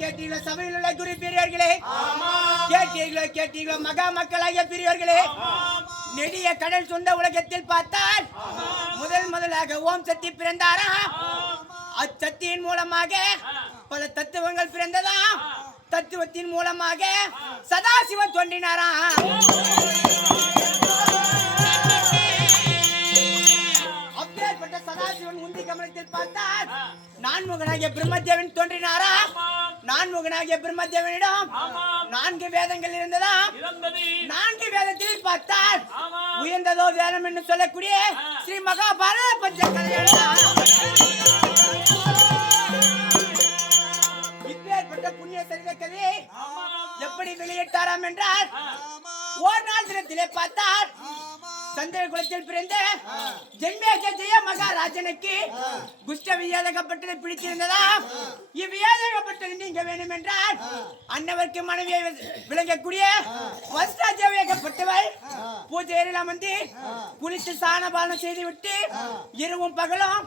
கேட்டீங்களோ சபையில் உள்ள குரு பெரியவர்களே, கேட்டீங்களோ மகா மக்களாகிய பெரியவர்களே, நெடிய கடல் சொந்த உலகத்தில் பார்த்தால் முதலாக ஓம் சக்தி பிறந்தாரா. அச்சக்தியின் மூலமாக பல தத்துவங்கள் பிறந்ததா. தத்துவத்தின் மூலமாக சதாசிவன் தோன்றினாரா. அப்பேற்பட்ட சதாசிவன் உந்தி கமலத்தில் பார்த்தால் நான்முகனாகிய பிரம்மதேவன் தோன்றினாரா. நான்முகனாகிய பிரம்மதேவனிடம் 4 வேதங்கள் இருந்ததா. 4 வேதத்தில் பார்த்தால் உயர்ந்ததோ வேதம் என்று சொல்லக்கூடிய ஸ்ரீ மகாபாரத பஞ்சகலையா. இப்பேற்பட்ட புண்ணிய சரித கதை எப்படி வெளியிட்டாராம் என்றால், ஒரு நாள் தினத்திலே பார்த்தால் சந்திர குலத்தில் பிறந்த ஜென்மேஜ ஜெய மகாராஜனுக்கு குஷ்ட வியாதகப்பட்டதை பிடித்திருந்ததா. இவ்வியாதகப்பட்டது நீங்க வேணும் என்றால் அன்னவருக்கு மனைவியை விளங்கக்கூடிய வஸ்தாஜவேகப்பட்டவள் பூஜையெல்லாம் வந்து குளித்து சாணபானம் செய்துவிட்டு இரவும் பகலும்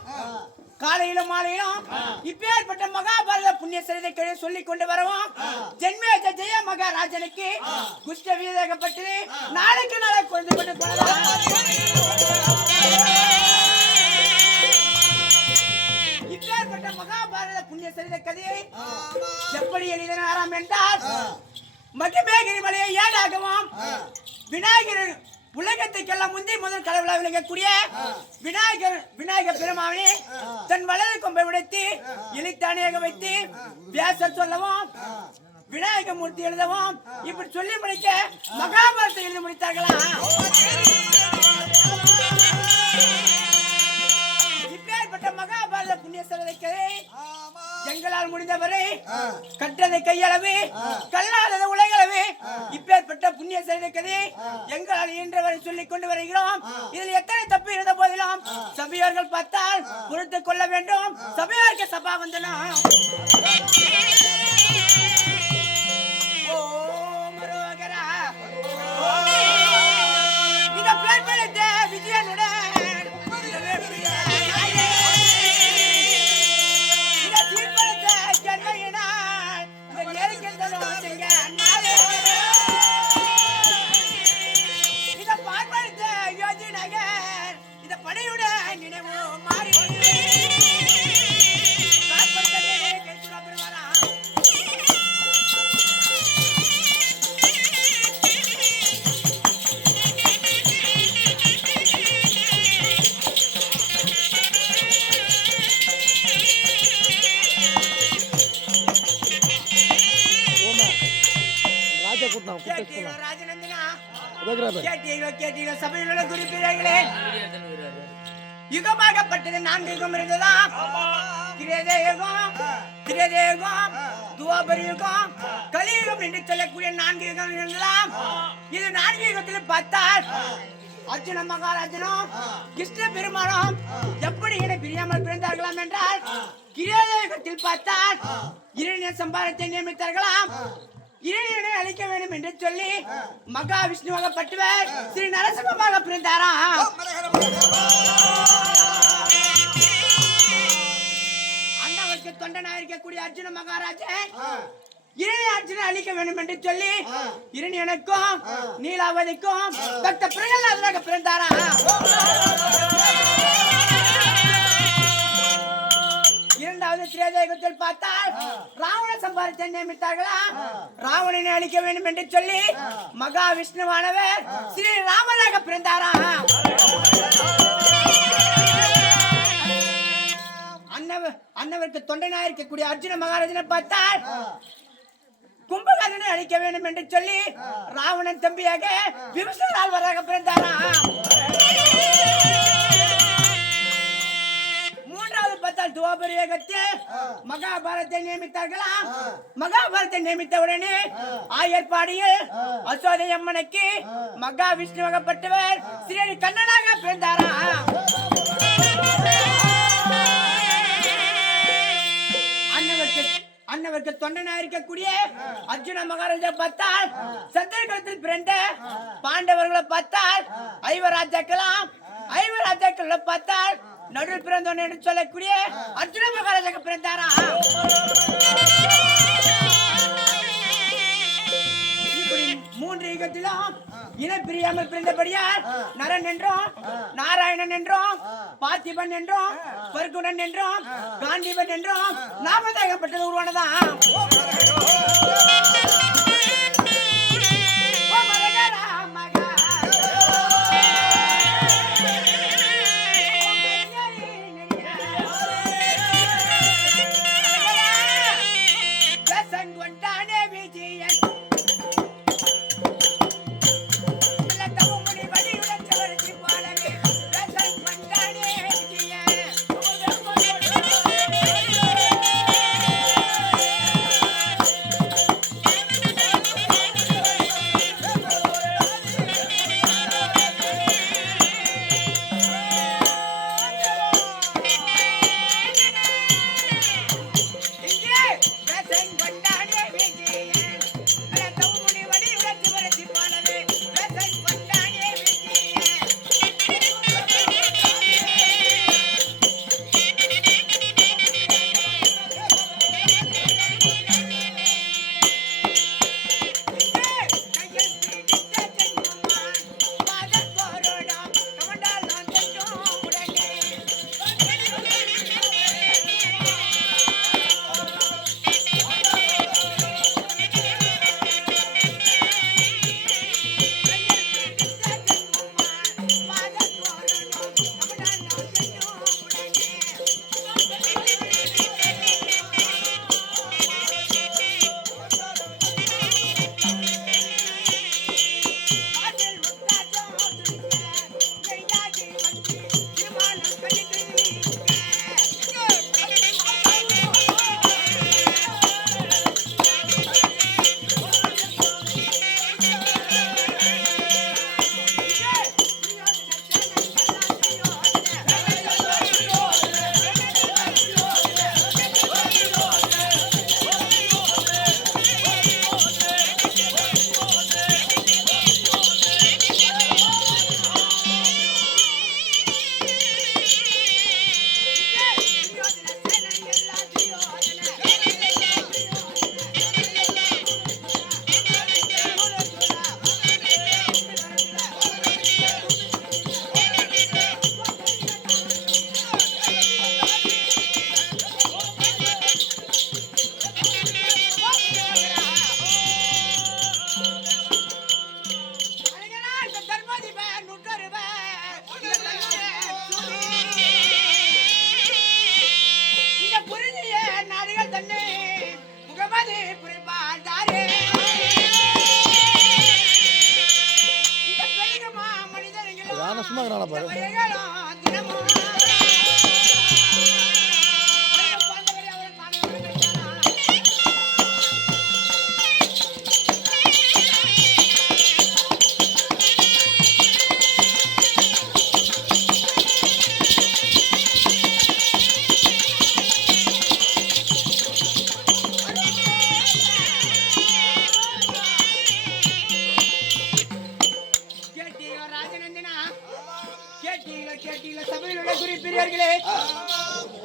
காலையிலும் மாலையிலும் இப்பேற்பட்ட மகாபாரத புண்ணிய சரிதை சொல்லிக் கொண்டு வரவும் ஜென்மேஜ ஜெய மகாராஜனுக்கு குஷ்ட வியாதகப்பட்டது நாளைக்கு நாளை கொண்டு கொண்டு போனதா. இப்பேற்பட்ட மகாபாரத புண்ணிய சரித கதையை எப்படி எழுதினாராம் என்றால், மகிமேகிரி மலையை ஏடாகவும் விநாயகர் உலகத்துக்கெல்லாம் முதல் கடவுளா விளங்கக்கூடிய விநாயகர் பெருமானே தன் வலது கொம்பை உடைத்து இலித்தானியாக வைத்து வியாசர் சொல்லவும் விநாயக மூர்த்தி எழுதவும் இப்படி சொல்லி முடிக்க மகாபாரதத்தை எழுதி முடித்தார்களா. இப்பேற்பட்ட மகாபாரத புண்ணிய சரிதை எங்களால் முடிந்தவரை கற்றதை கையளவு கல்லாதது உலகளவு இப்பேற்பட்ட புண்ணிய சரிதை கதை எங்களால் இயன்றவரை சொல்லிக் கொண்டு வருகிறோம். இதில் எத்தனை தப்பு இருந்த போதிலும் சபையோர்கள் பார்த்தால் பொறுத்துக் கொள்ள வேண்டும். சபையோருக்கு சபா வந்தனம். இந்த பேர் படைத்த விஜயனுடன் யுகமாகப்பட்டது 4 யுகம் இருந்ததா. திரேதயுகம், துவாபர யுகம், கலியுகம் என்று சொல்லக்கூடிய 4 யுகம் இருந்ததா. இது 4 யுகத்தில் பார்த்தால் அர்ஜுன மகாராஜனும் கிருஷ்ண பெருமானும் எப்படி என பிரியாமல் பிறந்தார்களாம் என்றால், கிரேதயுகத்தில் பார்த்தால் இரணிய சம்பாரத்தை நியமித்தார்களாம். இரணியனை அழிக்க வேண்டும் என்று சொல்லி மகா விஷ்ணுவாகப்பட்டவர் ஸ்ரீ நரசிம்மமாக பிறந்தாராம். அண்ணாவுக்கு தொண்டனாக இருக்கக்கூடிய அர்ஜுன மகாராஜன் இரணி அர்ஜுனை அழிக்க வேண்டும் என்று சொல்லி இரணி எனக்கும் நீலாவதிக்கும் தத்த பிரகலாதனாக பிறந்தாரா. இரண்டாவது திரேதாயுகத்தில் பார்த்தால் ராவண சம்பாரத்தை நியமித்தார்களா. ராவணனை அழிக்க வேண்டும் என்று சொல்லி மகா விஷ்ணுவானவர் ஸ்ரீ ராமராக பிறந்தாரா. அன்னவருக்கு தொண்டனாக இருக்கக்கூடிய அர்ஜுன மகாராஜனை பார்த்தால் கும்பகர்ணனை அழிக்க வேண்டும் என்று சொல்லி ராவணன் தம்பியாக விபீஷணராக பிறந்தாரா. மூன்றாவது பார்த்தால் துவாபர யுகத்தில் மகாபாரத்தை நியமித்தார்களா. மகாபாரத்தை நியமித்தவுடனே ஆயர்பாடியில் அசோதை அம்மனுக்கு மகா விஷ்ணுவாகப்பட்டவர் ஸ்ரீ கண்ணனாக பிறந்தாரா. அன்னவருக்கு தொண்டனா இருக்கக்கூடிய அர்ஜுன மகாராஜா பார்த்தால் சத்திரகுலத்தில் பிறந்த பாண்டவர்களை பார்த்தால் ஐவராஜாக்களை பார்த்தால் நடுவில் பிறந்தவன் என்று சொல்லக்கூடிய அர்ஜுன மகாராஜாக்கு பிறந்தாரா. மூன்று யுகத்திலும் இனப்பிரியாமல் பிறந்தபடியால் நரன் என்றும் நாராயணன் என்றும் பார்த்திபன் என்றும் பர்குணன் என்றும் காண்டிபன் என்றும் நாமதாகப்பட்டது உருவானதான். சும்மா பாரு.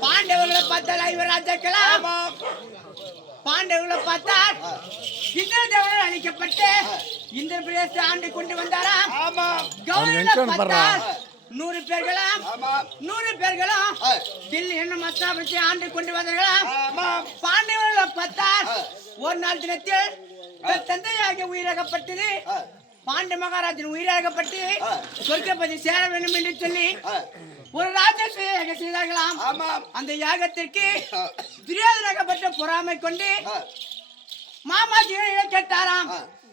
பாண்டவர்களை பார்த்தால் ஐவர் ராஜாக்களா பாண்டவர்களை பார்த்தால் இந்திர தேவனால் அழிக்கப்பட்டு இந்திர பிரதேசத்தை ஆண்டு கொண்டு வந்தாராம். கௌரவ பார்த்தால் 100 பேர்களும் 100 பேர்களும் தில்லி என்ன மஸ்தாபத்தை ஆண்டு கொண்டு வந்தார்களாம். பாண்டவர்களை பார்த்தால் ஒரு நாள் தினத்தில் தந்தையாக உயிராகப்பட்டது. பாண்ட மகாராஜன் உயிராகப்பட்டு சொர்க்கப்பதி சேர வேண்டும் என்று சொல்லி ஒரு ராஜசூய யாகம் செய்தார்களாம். அந்த யாகத்திற்கு துரியோதனாகப்பட்ட பொறாமை கொண்டு மாமாஜியை கேட்டாராம்,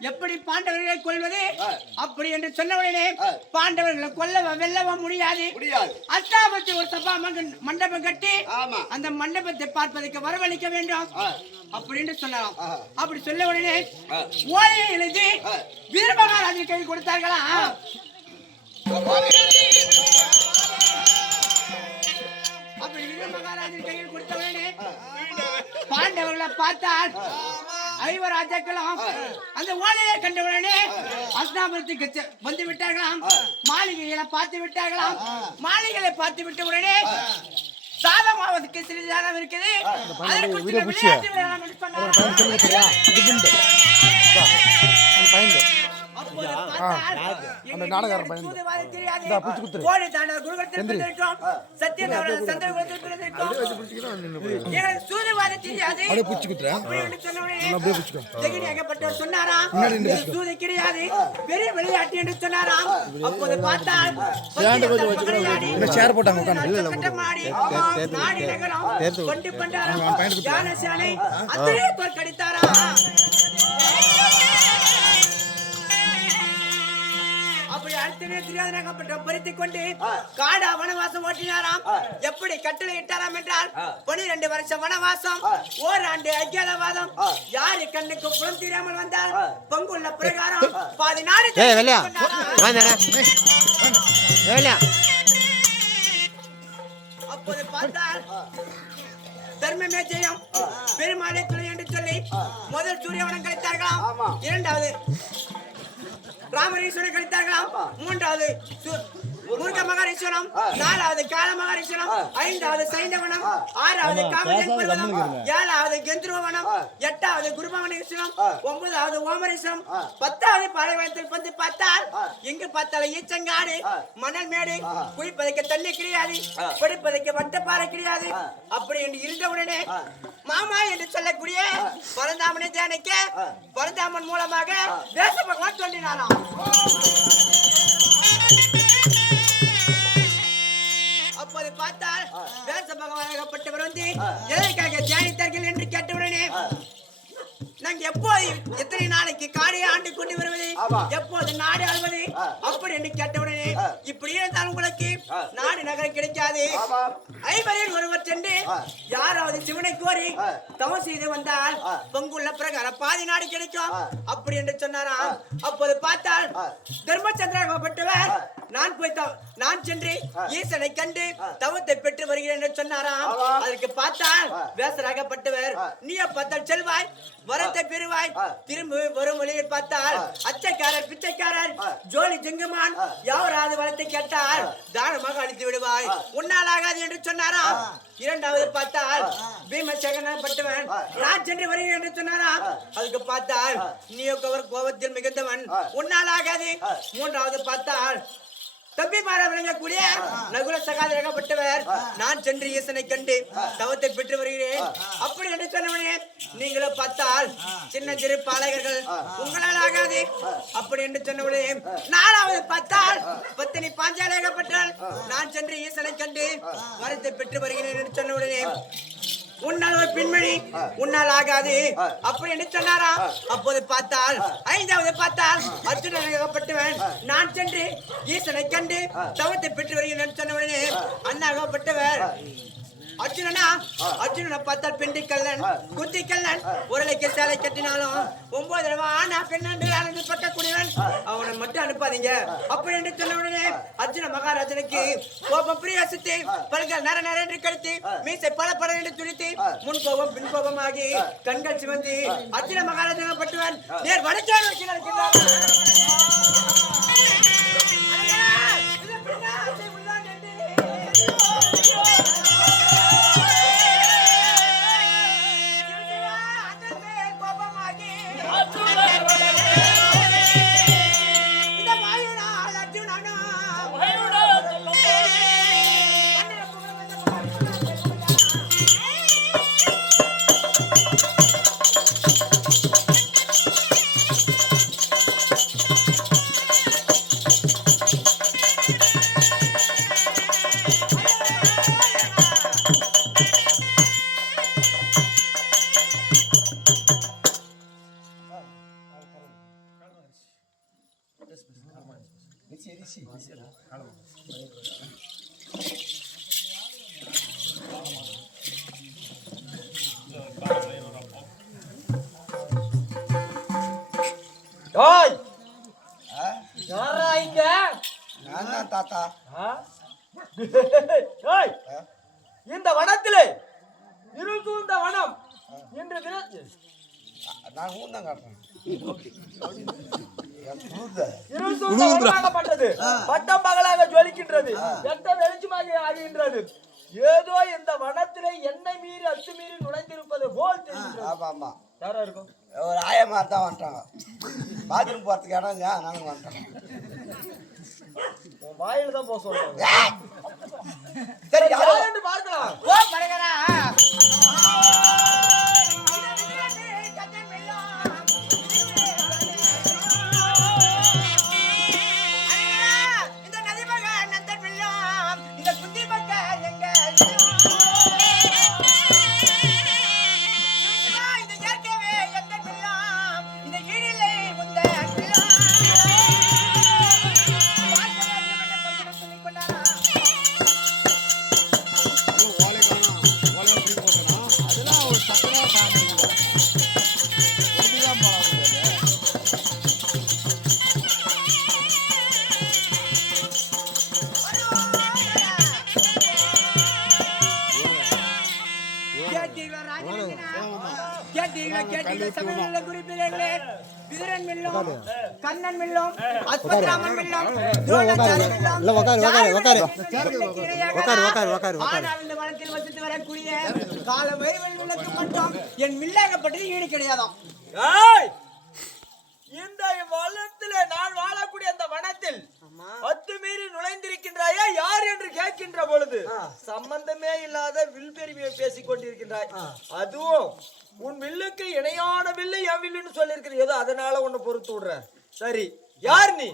எப்படி பாண்டவர்களை கொள்வது அப்படி என்று சொன்னவுடனே பாண்டவர்களை கொல்ல வெல்லவ முடியாது. அஷ்டாபத்தி ஒரு சபா மண்டபம் கட்டி அந்த மண்டபத்தை பார்ப்பதற்கு வரவழைக்க வேண்டும் அப்படின்னு சொன்னாராம். அப்படி சொல்ல உடனே ஓலையை எழுதி வீரமகாராஜன் கையில் கொடுத்தார்களா. அப்படி வீரமகாராஜன் கையில் கொடுத்த உடனே பாண்டவர்களை பார்த்தால் 5 ராஜாக்களும் அந்த ஓலையை கண்டவுடனே அஸ்தாபுரத்துக்கு வந்து விட்டார்களாம். மாளிகைகளை பார்த்து விட்டார்களாம். மாளிகைகளை பார்த்து விட்ட உடனே சாதமாவதுக்கு சிறிதானம் இருக்குது. பெரிய விளையாட்டு என்று சொன்னாராம். அப்போது பார்த்தால் அப்படி அடுத்த பறித்துக் கொண்டு காடா வனவாசம் ஓட்டினாராம். எப்படி கட்டளை இட்டாராம் என்றால் 12 வருஷம் வனவாசம், ஓராண்டு அஜ்ஞாதவாதம். யாரு கண்ணுக்கு புலம் தெரியாமல் வந்தால் பங்குள்ள பிரகாரம் பாதி நாடு. அப்போது பார்த்தால் தர்மமே ஜெயம், பெருமாளை துணை என்று சொல்லி முதல் சூரியவனம் கழித்தார்களாம். 2வது ராமரீஸ்வரன் கழித்தார்களாம். 3வது முருக மகாரீஸ்வரம், 4வது கால மகாரீஸ்வரம், 5வது சைந்தவனம், 6வது காமதேஸ்வரம், 7வது கெந்துருவனம், 8வது குருபவனீஸ்வரம், 9வது ஓமரீஸ்வரம், 10வது பாலைவனத்தில் வந்து பார்த்தால் எங்கு பார்த்தாலும் ஈச்சங்காடு, மணல் மேடு, குளிப்பதற்கு தண்ணி கிடையாது, படிப்பதற்கு வட்டப்பாறை கிடையாது. அப்படி என்று இருந்தவுடனே மாமா என்று சொல்லக்கூடிய பரந்தாமனை தியானிக்க பரந்தாமன் மூலமாக தேச பகவான் தோன்றினாராம். அப்போது பார்த்தால் தேச பகவானாகப்பட்டவர் வந்து எதற்காக தியானித்தார்கள் என்று கேட்டவுடனே நாங்க எப்போது எத்தனை நாளைக்கு காடையை ஆண்டு கொண்டு வருவது, எப்போது நாடு ஆள்வது அப்படி என்று கேட்டவுடனே இப்படி இருந்தால் உங்களுக்கு நாடு நகரம் கிடைக்காது. 5 ஒருவர் சென்று யாராவது சிவனை கோரி தவம் செய்து வந்தால் பங்குள்ள பிரகாரம் பாதி நாடு கிடைக்கும் அப்படி என்று சொன்னாராம். அப்போது பார்த்தால் தர்மச்சந்திரப்பட்டவர் நான் சென்று ஈசனை கண்டு தவத்தை பெற்று வருகிறேன் என்று சொன்னாராம். அதற்கு பார்த்தால் வேசராகப்பட்டவர் நீய பார்த்தால் செல்வாய், வரத்தை பெறுவாய், திரும்ப வரும் வழியை பார்த்தால் அச்சக்காரர் பிச்சைக்காரர் ஜோலி ஜெங்குமான் யாராவது வரத்தை கேட்டால் தானமாக அளித்து விடுவாய், உன்னால் ஆகாது என்று சொன்னாராம். 2வது பார்த்தால் பீமசேகரப்பட்டவன் நான் சென்று வருகிறேன் என்று சொன்னாராம். அதுக்கு பார்த்தால் நீ கோபத்தில் மிகுந்தவன், உன்னால் ஆகாது. 3வது பார்த்தால் தம்பி மாற விளங்கக்கூடிய நகுல சகாதரகப்பட்டவர் நான் சென்று ஈசனை கண்டு தவத்தை பெற்று வருகிறேன் அப்படி என்று சொன்னவனே நீங்களும் பார்த்தால் சின்ன சிறு பாலகர்கள் உங்களால் ஆகாது அப்படி என்று சொன்னவனே. 4வது பார்த்தால் பத்தினி பாஞ்சாலகப்பட்டால் நான் சென்று ஈசனை கண்டு வரத்தை பெற்று வருகிறேன் என்று சொன்னவுடனே உன்னால் ஒரு பெண்மணி உன்னால் ஆகாது அப்படி என்று சொன்னாரா. அப்போது பார்த்தால் 5வது பார்த்தால் அர்ஜுனப்பட்டவன் நான் சென்று ஈசனை கண்டு தவத்தை பெற்று வருகிறேன் என்று சொன்னவுடனே அண்ணாகப்பட்டவர் அர்ஜுனனை பார்த்தால் பெண்டி கல்லன் குத்தி கல்லன் உரலைக்கு சேலை கட்டினாலும் 9 தடவை ஆனா பெண்ணு பட்டக்கூடியவன் அவனை மட்டும் அனுப்பாதீங்க அப்படி என்று சொன்ன உடனே அர்ஜுன மகாராஜனுக்கு கோபம் பிரியாசித்து பல்கள் நர நர என்று கழித்து மீசை பல பல என்று துடித்து முன் கோபம் பின் கோபம் ஆகி கண்கள் சிவந்து அர்ஜுன மகாராஜன் பட்டுவன் நேர் வடச்சார் வைக்க நடக்கிறார். டேய் யாரா இங்க? நான் தான் தாத்தா. டேய் இந்த வனத்திலே இருள் சூழ்ந்த வனம் இன்று தினத்தில் நான் ஊந்தான் காட்டுறேன். இருள் சூழ்ந்த வனமாகப்பட்டது. பட்டம் பகலாக ஜொலிக்கின்றது. எட்ட வெளிச்சமாக ஆகின்றது. ஏதோ இந்த வனத்திலே என்னை மீறி அத்துமீறி நுழைந்திருப்பது போல் தெரிகிறது. ஆமா ஆமா. யாரா இருக்கும்? ஒரு ஆயமா தான் வந்துட்டாங்க. பாத்ரூம் போறதுக்கு இடம் இல்லையா, நானும் வந்துட்டேன். வாயில தான் போக சொல்றாங்க. சரி யாருன்னு பார்க்கலாம். ஓ பரகரா இந்த நதி பக நந்தன் வெள்ளம் இந்த குந்தி பக்க எங்க இந்த இயற்கையே எந்த வெள்ளம் இந்த ஈழிலே முந்த விதுரன் மில்லும் கண்ணன் மில்லும் அஸ்வத்ராமன் மில்லும் துரோணாச்சாரி இந்த வனத்தில் வசித்து வரக்கூடிய கால வைரவல் விளக்கு மட்டும் என் மில்லாகப்பட்டது ஈடு கிடையாதாம். இந்த வனத்திலே நான் வாழக்கூடிய அந்த வனத்தில் அத்துமீறி நுழைந்திருக்கின்றாயா யார் என்று கேட்கின்ற பொழுது சம்பந்தமே இல்லாத வில் பெருமையை பேசிக் கொண்டிருக்கின்றாய். அதுவும் உன் வில்லுக்கு இணையான வில்லு என் வில்லுன்னு சொல்லியிருக்கிறேன். ஏதோ அதனால உன்னை பொறுத்து விடுறேன். சரி யார் நீ?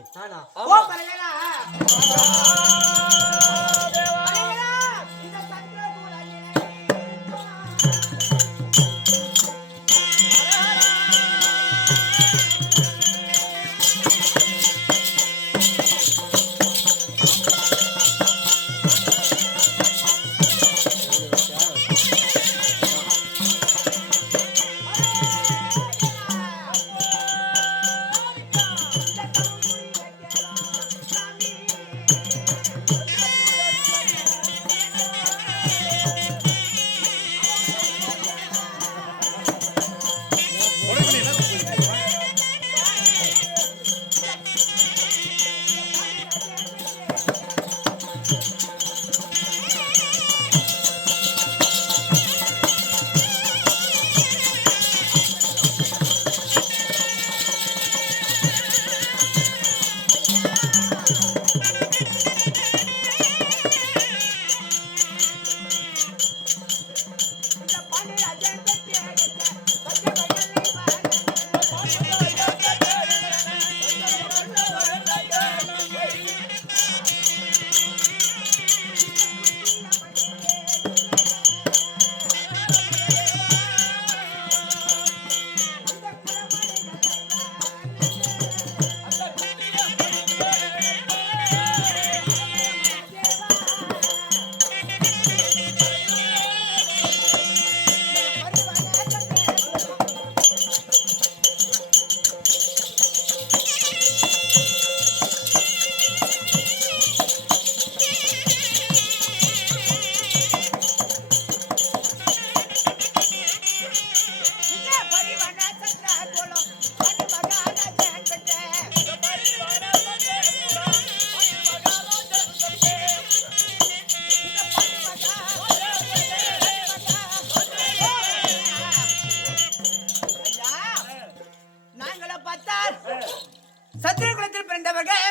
சத்திரகுலத்தில் பிறந்தவர்கள்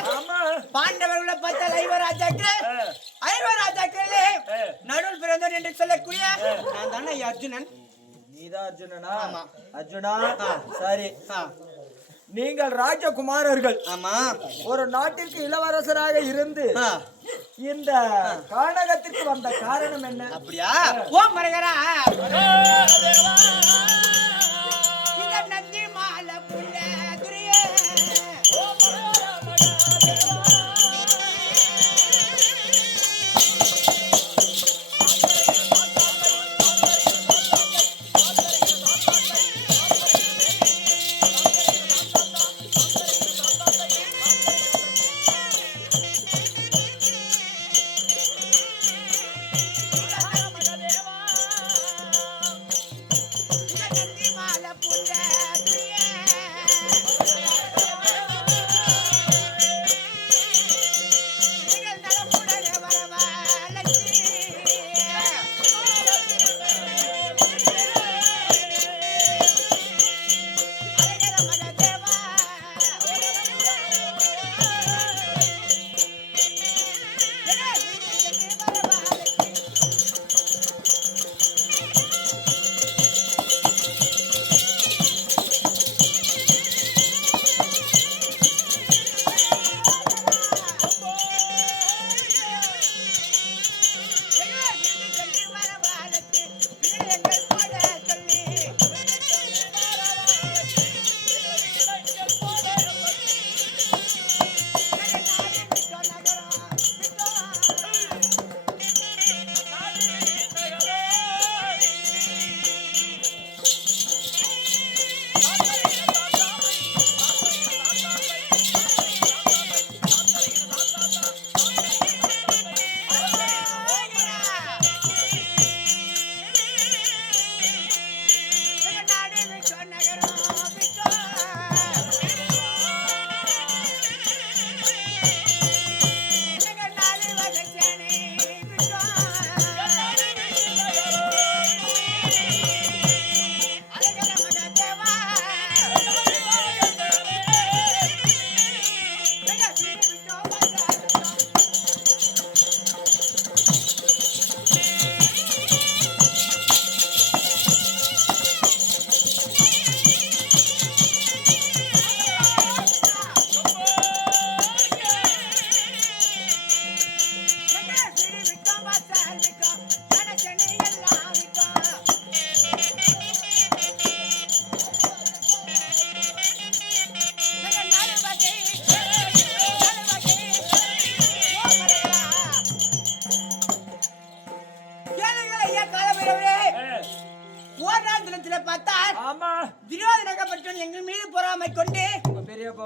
பாண்டவர்களை பார்த்தால் ஐவராஜாக்களே நடுவில் பிறந்தவர் என்று சொல்லக்கூடிய நான் தானே அர்ஜுனன். நீதான் அர்ஜுனனா? அர்ஜுனா சரி. நீங்கள் ராஜகுமாரர்கள். ஆமா. ஒரு நாட்டிற்கு இளவரசராக இருந்து இந்த கானகத்திற்கு வந்த காரணம் என்ன? அப்படியா? ஓ மரகரா இந்த நந்தி மாலை புள்ள துரியே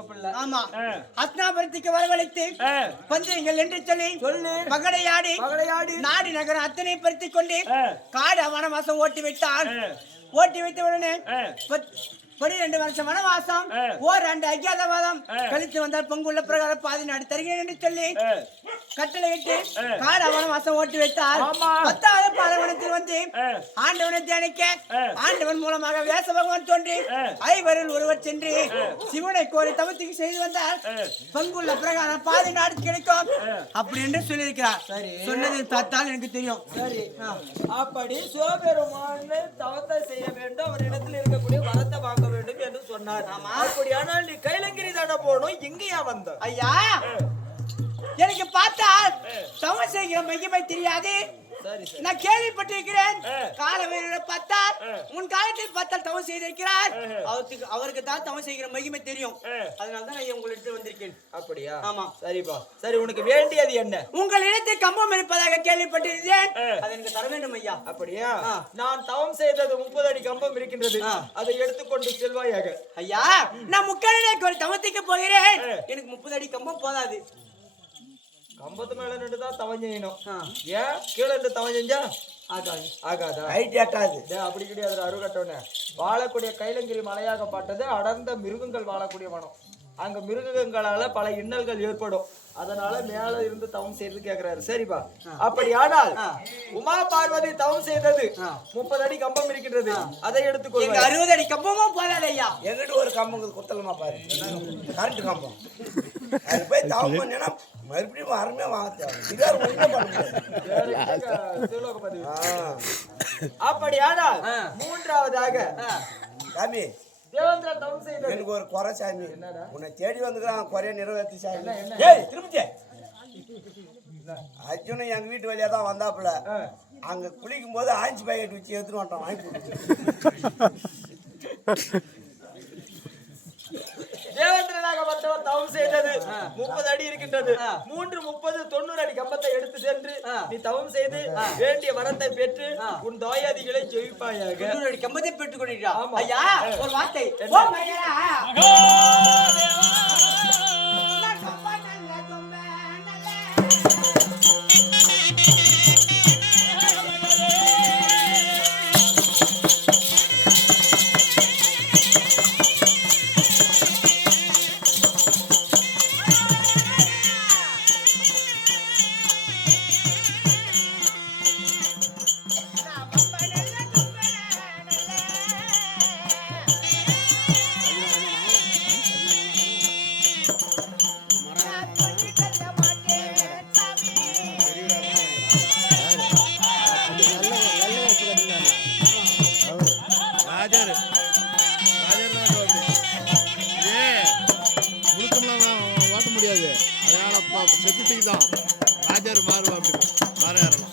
பிள்ளை. ஆமா அஸ்னாபுரத்துக்கு வரவழைத்து பந்தயங்கள் என்று சொல்லி பகடையாடி மகளையாடி நாடு நகரம் அத்தனை பறித்துக் கொண்டு காடு வனவாசம் ஓட்டி விட்டான். ஓட்டி வைத்த உடனே 12 வருஷம் வனவாசம் ஓராண்டு அஜ்ஞாதவாதம் கழித்து வந்தால் பொங்குள்ள பிரகாரம் பாதி நாடு தருகிறேன் என்று சொல்லி கட்டளையிட்டு காடு வனவாசம் ஓட்டி வைத்தார். 10வது பாலைவனத்தில் வந்து ஆண்டவனை தியானிக்க ஆண்டவன் மூலமாக வியாச பகவான் தோன்றி ஐவரில் ஒருவர் சென்று சிவனை கோரி தவத்துக்கு செய்து வந்தார். பங்குள்ள பிரகாரம் பாதி நாடு கிடைக்கும் அப்படி என்று சொல்லியிருக்கிறார். சொன்னது பார்த்தால் எனக்கு தெரியும். சரி அப்படி சிவபெருமான் தவத்தை செய்ய வேண்டும், அவரிடத்தில் இருக்கக்கூடிய வரத்தை வாங்க வேண்டும் என்று சொன்னார். அப்படியானால் நீ கைலங்கிரி தானே போகணும், இங்கேயா வந்த? ஐயா எனக்கு பார்த்தால் தவம் செய்கிற மகிமை தெரியாது. சரி நான் கேள்விப்பட்டிருக்கிறேன். காலவேளை பார்த்தால் உன் காலத்தில் பார்த்தால் தவம் செய்திருக்கிறார். அவருக்கு தான் தவம் செய்கிற மகிமை தெரியும். அதனால தான் நான் உங்களிடத்தில் வந்திருக்கேன். அப்படியா? ஆமா. சரிப்பா. சரி உனக்கு வேண்டியது என்ன? உங்களிடத்தில் கம்பம் இருப்பதாக கேள்விப்பட்டிருந்தேன். அதை எனக்கு தர வேண்டும் ஐயா. அப்படியா? நான் தவம் செய்தது 30 அடி கம்பம் இருக்கின்றது, அதை எடுத்துக்கொண்டு செல்வாயாக. ஐயா நான் முக்காலிலே ஒரு தவத்துக்கு போகிறேன். எனக்கு 30 அடி கம்பம் போதாது. கம்பத்து மேல நின்று தான் தவம் செய்யணும். ஏன் கீழே நின்று தவம் செஞ்சா ஆகாது. ஆகாதா? ஹைட் எட்டாது. அப்படி கிடையாது. அருகட்டோன்னு வாழக்கூடிய கைலங்கிரி மலையாகப்பட்டது அடர்ந்த மிருகங்கள் வாழக்கூடிய வனம். அங்க மிருகங்களால பல இன்னல்கள் ஏற்படும். அதனால மேல இருந்து தவம் செய்து கேக்குறாரு. சரிப்பா. அப்படியானால் உமா பார்வதி தவம் செய்தது 30 அடி கம்பம் இருக்கின்றது, அதை எடுத்துக்கொள்ளுங்க. 60 அடி கம்பமும் போதாது ஐயா. எங்கிட்ட ஒரு கம்பம் குத்தலமா பாரு, கரண்ட் கம்பம். அது போய் தவம் பண்ணா மறுபடியும் அருமையா வாங்க தேவை. அப்படியானால் மூன்றாவதாக சாமி தேவேந்திர தவம் செய்தது. எனக்கு ஒரு குறை சாமி, உன்னை தேடி வந்துக்கிறான், குறைய நிறைவேற்றி சாமி. திரும்ப அர்ஜுனும் எங்க வீட்டு வழியா தான் வந்தாப்புல. அங்க குளிக்கும் போது ஆஞ்சி பாக்கெட் வச்சு எடுத்துட்டு வந்துட்டோம், வாங்கி கொடுத்து. தேவேந்திரனாக வந்தவர் தவம் செய்தது 30 அடி இருக்கின்றது. 3 30 90 அடி கம்பத்தை எடுத்து சென்று நீ தவம் செய்து வேண்டிய வரத்தை பெற்று உன் தாயாதிகளை ஜெயிப்பாயாக. 90 அடி கம்பத்தை பெற்றுக் கொண்டீரா ஐயா? ஒரு வார்த்தை. செப்டிக் தான் ராஜர் மாறுவா, அப்படி மாற ஏறலாம்.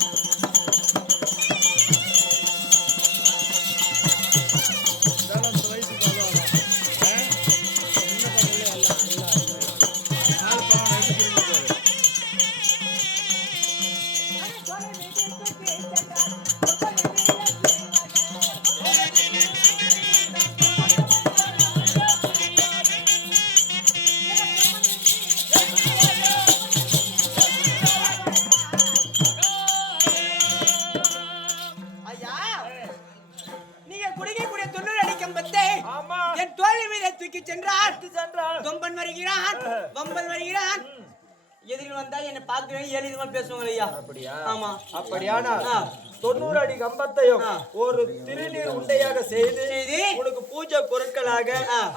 எதிரில் வந்தா என்ன பாக்குறேன் 7 இதுமாதிரி பேசுவாங்க ஐயா. அப்படியா? ஆமா. அப்படியானா 90 அடி கம்பத்தையும் ஒரு திருநீர் உண்டையாக செய்து உனக்கு பூஜை பொருட்களாக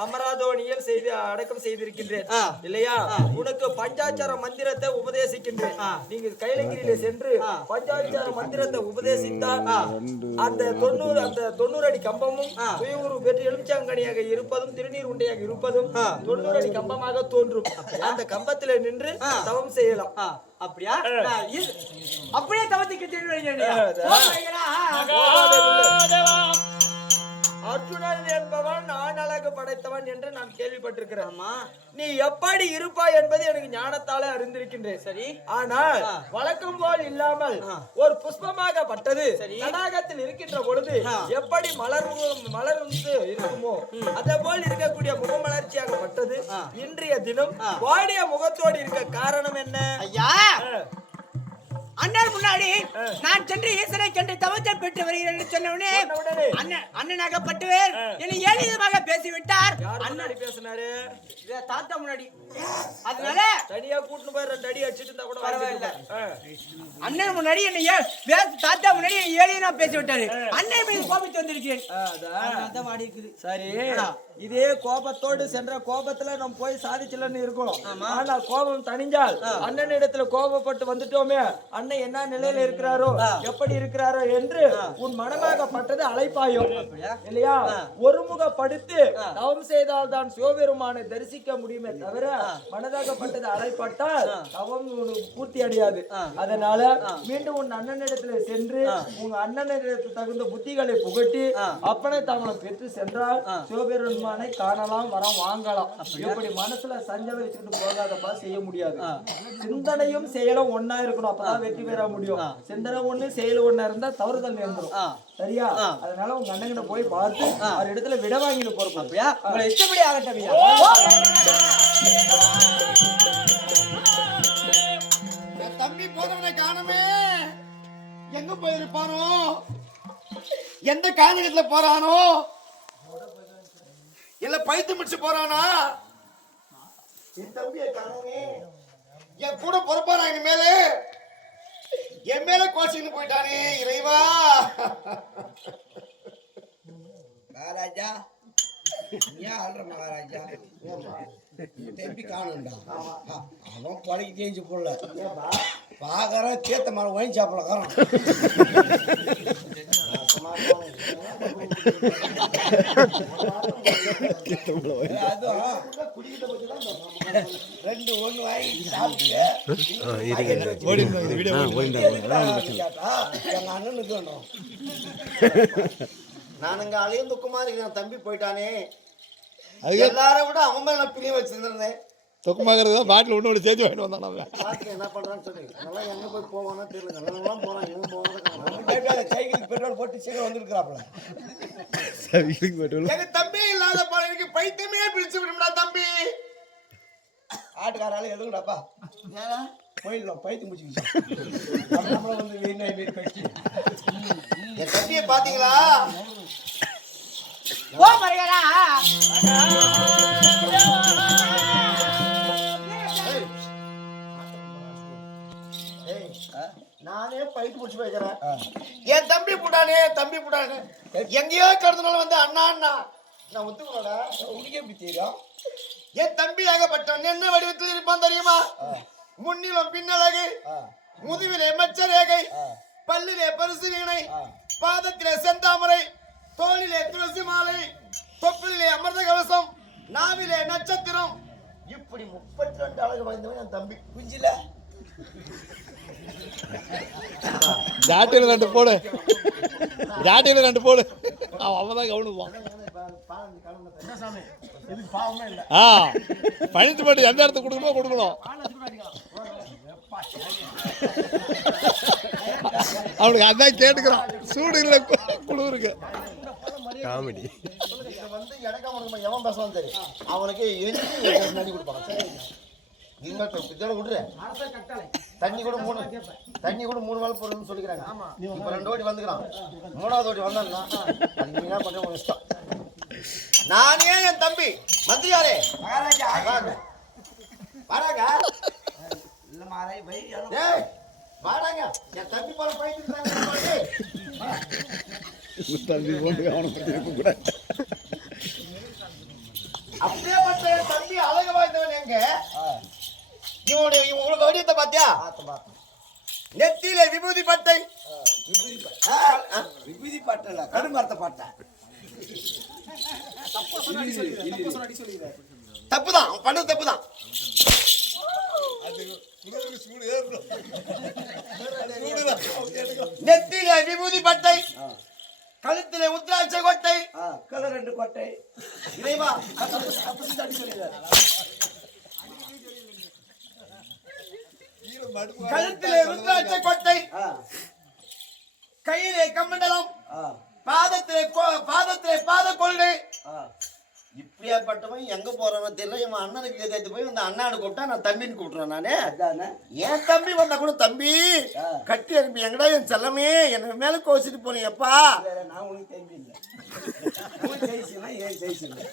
அமராதோனியில் செய்து அடக்கம் செய்திருக்கின்றேன் இல்லையா? உனக்கு பஞ்சாட்சர மந்திரத்தை உபதேசிக்கின்றேன். நீங்க கைலங்கிரியில சென்று பஞ்சாட்சர மந்திரத்தை உபதேசித்தால் அந்த 90 அடி கம்பமும் சுயவுரு பெற்று எலுமிச்சாங்கனியாக இருப்பதும் திருநீர் உண்டையாக இருப்பதும் 90 அடி கம்பமாக தோன்றும். அந்த கம்பத்தில நின்று தவம் செய்யலாம். அப்படியா? அப்படியே தவத்துக்கு திருநீர் அர்ஜுனன் என்பவன் நான் அழகு படைத்தவன் என்று நான் கேள்விப்பட்டிருக்கிறேன். நீ எப்படி இருப்பாய் என்பது எனக்கு ஞானத்தாலே அறிந்திருக்கின்றேன். சரி. ஆனால் வழக்கம் போல் இல்லாமல் ஒரு புஷ்பமாக பட்டது தடாகத்தில் இருக்கின்ற பொழுது எப்படி மலர்ந்து இருக்குமோ அதே போல் இருக்கக்கூடிய முகமலர்ச்சியாக பட்டது இன்றைய தினம் வாடிய முகத்தோடு இருக்க காரணம் என்ன? ஐயா, அண்ணன் முன்னாடி நான் சென்று ஈசனை சென்று தவத்தை பெற்று வருகிறேன் என்று சொன்னவுடனே அண்ணனாகப்பட்டவர் என்னை ஏழிதமாக பேசிவிட்டார். அண்ணாடி பேசினாரு தாத்தா முன்னாடி, அதனால தனியா கூட்டிட்டு போய் 2 அடி அடிச்சுட்டு இருந்தா கூட பரவாயில்ல. அண்ணன் முன்னாடி என்னை தாத்தா முன்னாடி ஏழியனா பேசி விட்டாரு. அண்ணன் மீது கோபித்து வந்திருக்கிறேன். சரி, இதே கோபத்தோடு சென்ற கோபத்துல நம்ம போய் சாதிச்சலன்னு இருக்கோம். ஆனா கோபம் தணிஞ்சால் அண்ணன் இடத்துல கோபப்பட்டு வந்துட்டோமே, அண்ணன் என்ன நிலையில இருக்கிறாரோ எப்படி இருக்கிறாரோ என்று உன் மனமாகப்பட்டது அழைப்பாயும் இல்லையா? ஒருமுகப்படுத்தி தவம் செய்தால் தான் சிவபெருமானை தரிசிக்க முடியுமே தவிர மனதாகப்பட்டது அழைப்பட்டால் தவம் பூர்த்தி அடையாது. அதனால மீண்டும் உன் அண்ணனிடத்துல சென்று உங்க அண்ணனிடத்துக்கு தகுந்த புத்திகளை புகட்டி அப்பனை தாமனை பெற்று சென்றால் சிவபெருமானை காணலாம், வரம் வாங்கலாம். எப்படி மனசுல சஞ்சலம் வச்சுக்கிட்டு போகாதப்பா செய்ய முடியாது. சிந்தனையும் செயலும் ஒன்னா இருக்கணும், அப்பதான் வெற்றி பெற முடியும். சிந்தனை ஒண்ணு செயல் ஒண்ணா இருந்தா தவறுதல் நேர்ந்துடும். சரியா? அதனால உங்க அண்ணன் போய் பார்த்து அவர் இடத்துல விட வாங்கிட்டு போறோம். உங்களை இஷ்டப்படி ஆகட்டும். தம்பி போறவனை காணமே, எங்க போயிருப்பானோ, எந்த காரணத்துல போறானோ, இல்ல பைத்து முடிச்சு போறானா? என் தம்பியை காணமே, என் கூட பொறுப்பானா இனிமேல என் மேல கோச்சின்னு போயிட்டானே இறைவா. மகாராஜா, ஏன் ஆள்ற மகாராஜா? தம்பி காணும்டா, அவன் பழகி தேஞ்சு போடல பாக்குற சேத்த மரம் வாங்கி சாப்பிடக்காரன். அதுவும் ரெண்டு ஒண்ணு வாங்கி சாப்பிட்டு எங்க அண்ணனுக்கு வேணும். நானுங்க அழியும் துக்கமா இருக்கேன், தம்பி போயிட்டானே. எல்லாரும் விட அவன் மேல நான் பிரிய வச்சிருந்தேன். தொக்கமாகிறது தான் பாட்டில் ஒன்று சேர்த்து வாங்கிட்டு வந்தானே. பாத்துக்க என்ன பண்றான்னு சொல்லி நல்லா எங்க போய் போவானோ தெரியல. நல்லா போறான், இவன் போவான். சைக்கிள் பெட்ரோல் போட்டு சீக்கிரம் வந்துருக்கிறாப்ல. எங்க தம்பி இல்லாத போல எனக்கு பைத்தியமே பிடிச்சு விடும்டா தம்பி. ஆட்டுக்காரால எதுக்குடாப்பா போயிடலாம், பைத்தியம் முடிச்சுக்கிச்சு. நம்மள வந்து வெயில் கட்சி என் தம்பியை பாத்தீங்களா? ஓ மரியாதா, நானே பைத்து முடிச்சு போய்க்கிறேன். என் தம்பி புடானே, தம்பி புடானே எங்கேயோ கடந்தனால வந்து அண்ணா அண்ணா நான் ஒத்துக்கோடா. உனக்கு எப்படி தெரியும்? என் தம்பி ஆகப்பட்டவன் என்ன வடிவத்தில் இருப்பான் தெரியுமா? முன்னிலும் பின்னழகு, முதுவிலே மச்சரேகை, பல்லிலே பரிசு வீணை, பாதத்திலே செந்தாமரை, தோளிலே துளசி மாலை, தொப்பிலே அமிர்த கவசம், நாவிலே நட்சத்திரம், இப்படி 32 அழகு வாய்ந்தவன் என் தம்பி. குஞ்சில ஜாட்டியில் 2 போடு, ஜாட்டியில் 2 போடு, அவன் தான் கவனிப்பான். பணித்து போட்டு எந்த இடத்துக்கு கொடுக்கணுமோ கொடுக்கணும். அவனுக்கு அதான் கேட்டுக்கிறான், சூடு இல்லை குளிருக்கு. காமெடி வந்து எனக்கு அவனுக்கு எவன் பேசலாம் தெரியும். அவனுக்கு நடி கொடுப்பாங்க. விடுற தண்ணி கூட 3 வேலை போடுறதுன்னு சொல்லிக்கிறாங்க. இப்ப 2 ஓடி வந்துக்கிறான், 3வது ஓடி வந்தான்னா என்ன பண்ற உன் இஷ்டம். நானே என் தம்பி மந்திரியாரே வாராங்க வாடாங்க. என் தம்பி போல போயிட்டு தம்பி போட்டு அவனை பற்றி கூட அப்படியே பட்ட என் தம்பி அழகு வாய்ந்தவன் எங்க? இவங்களுக்கு வடிவத்தை பாத்தியா? நெத்தியில விபூதி பட்டை, விபூதி பட்டை கடுமரத்தை பட்டை. தப்புதான், அவன் பண்ணது தப்புதான். நெத்தியில விபூதி பட்டை, கழுத்திலே உத்ராட்ச கொட்டை, கொட்டை. இறைவா தப்பு செஞ்சு அடி சொல்லிடுறாரு. கழுத்திலே ருத்ராட்ச கொட்டை, கையிலே கமண்டலம், பாதத்திலே பாத கொள்ளை. இப்படியாப்பட்டவன் எங்க போறானோ தெரியல. இவன் அண்ணனுக்கு எதிர்த்து போய் அந்த அண்ணானு கூப்பிட்டா நான் தம்பின்னு கூப்பிடுறேன். நானே என் தம்பி வந்தா கூட தம்பி கட்டி அனுப்பி எங்கடா என் செல்லமே என்ன மேல கோச்சிட்டு போனேப்பா. நான் உனக்கு தம்பி இல்லை, உன் சைஸ்னா ஏன் சைஸ் இல்லை.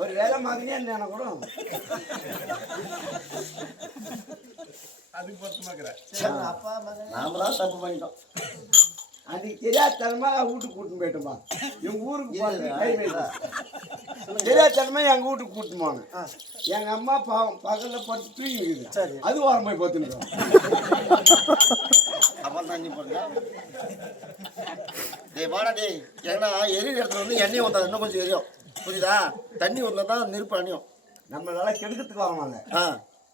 ஒரு வேலை மாதிரியே என்ன கூட அதுக்கு பொருத்தமாக்குற அப்பா நாம தான் தப்பு பண்ணிட்டோம். அதுக்கு தெரியாதனமா வீட்டுக்கு கூட்டின்னு போயிட்டோமா. எங்க ஊருக்கு தெரியாதனமா எங்க வீட்டுக்கு கூட்டிட்டு போனேன். எங்க அம்மா பாவம் பகல்ல படுத்து தூங்கிக்குது. சரி, அது வாரம் போய் பார்த்துன்னு அப்புறம் தண்ணி போடுங்க. டேய் வாடா டேய், ஏன்னா எரியிற இடத்துல வந்து எண்ணெய் ஊற்றாது, இன்னும் கொஞ்சம் எரியும். புரியுதா? தண்ணி ஊரில் தான் நெருப்பு அணியும். நம்மளால கெடுக்கிறதுக்கு வரமாங்க, ஆ